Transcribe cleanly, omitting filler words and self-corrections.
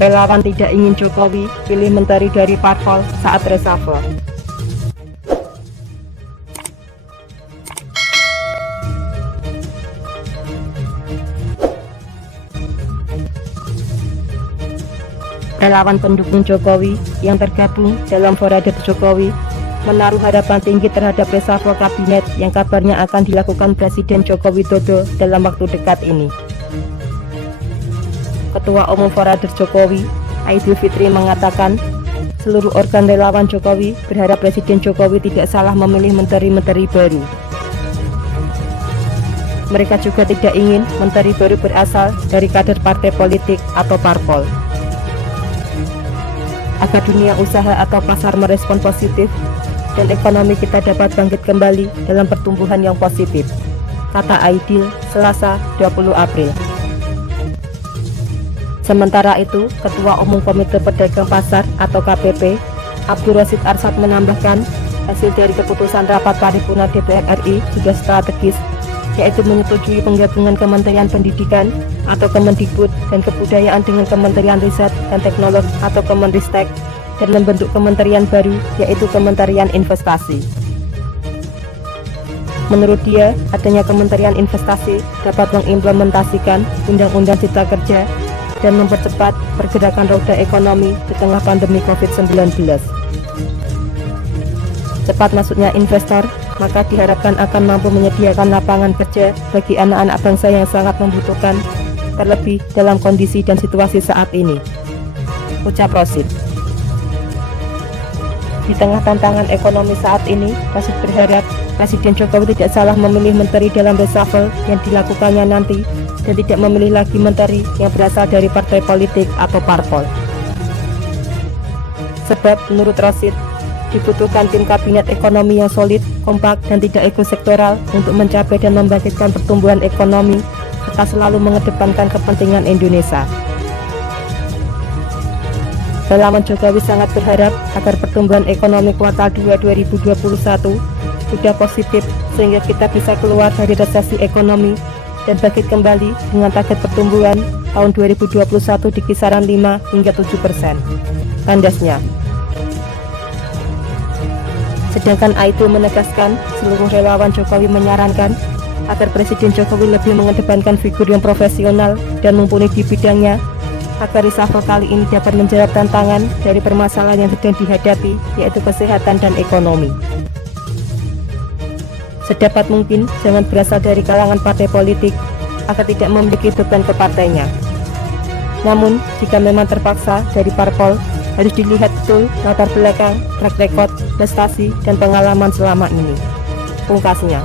Relawan tidak ingin Jokowi pilih menteri dari parpol saat reshuffle. Relawan pendukung Jokowi yang tergabung dalam Forader Jokowi menaruh harapan tinggi terhadap reshuffle kabinet yang kabarnya akan dilakukan Presiden Joko Widodo dalam waktu dekat ini. Ketua Umum Forader Jokowi, Aidil Fitri, mengatakan seluruh organ relawan Jokowi berharap Presiden Jokowi tidak salah memilih menteri-menteri baru. Mereka juga tidak ingin menteri baru berasal dari kader partai politik atau parpol. Agar dunia usaha atau pasar merespon positif dan ekonomi kita dapat bangkit kembali dalam pertumbuhan yang positif, kata Aidil Selasa 20 April. Sementara itu, Ketua Umum Komite Pedagang Pasar atau KPP, Abdul Rosyid Arsyad, menambahkan hasil dari keputusan rapat paripurna DPR RI sudah strategis, yaitu menyetujui penggabungan Kementerian Pendidikan atau Kemendikbud dan Kebudayaan dengan Kementerian Riset dan Teknologi atau Kemenristek dan membentuk kementerian baru, yaitu Kementerian Investasi. Menurut dia, adanya Kementerian Investasi dapat mengimplementasikan Undang-Undang Cipta Kerja dan mempercepat pergerakan roda ekonomi di tengah pandemi COVID-19. Cepat masuknya investor, maka diharapkan akan mampu menyediakan lapangan kerja bagi anak-anak bangsa yang sangat membutuhkan, terlebih dalam kondisi dan situasi saat ini, ucap Rosyid. Di tengah tantangan ekonomi saat ini, Rosyid berharap Presiden Jokowi tidak salah memilih menteri dalam reshuffle yang dilakukannya nanti dan tidak memilih lagi menteri yang berasal dari partai politik atau parpol. Sebab menurut Rosyid, dibutuhkan tim kabinet ekonomi yang solid, kompak, dan tidak ekosektoral untuk mencapai dan membangkitkan pertumbuhan ekonomi serta selalu mengedepankan kepentingan Indonesia. Relawan Jokowi sangat berharap agar pertumbuhan ekonomi kuartal 2 2021 sudah positif sehingga kita bisa keluar dari resesi ekonomi dan bangkit kembali dengan target pertumbuhan tahun 2021 di kisaran 5 hingga 7%, tandasnya. Sedangkan Aidil menegaskan seluruh relawan Jokowi menyarankan agar Presiden Jokowi lebih mengedepankan figur yang profesional dan mumpuni di bidangnya agar reshuffle kali ini dapat menjawab tantangan dari permasalahan yang sedang dihadapi, yaitu kesehatan dan ekonomi. Sedapat mungkin jangan berasal dari kalangan partai politik agar tidak memiliki beban ke partainya. Namun, jika memang terpaksa dari parpol, harus dilihat betul latar belakang, track record, prestasi, dan pengalaman selama ini, pungkasnya.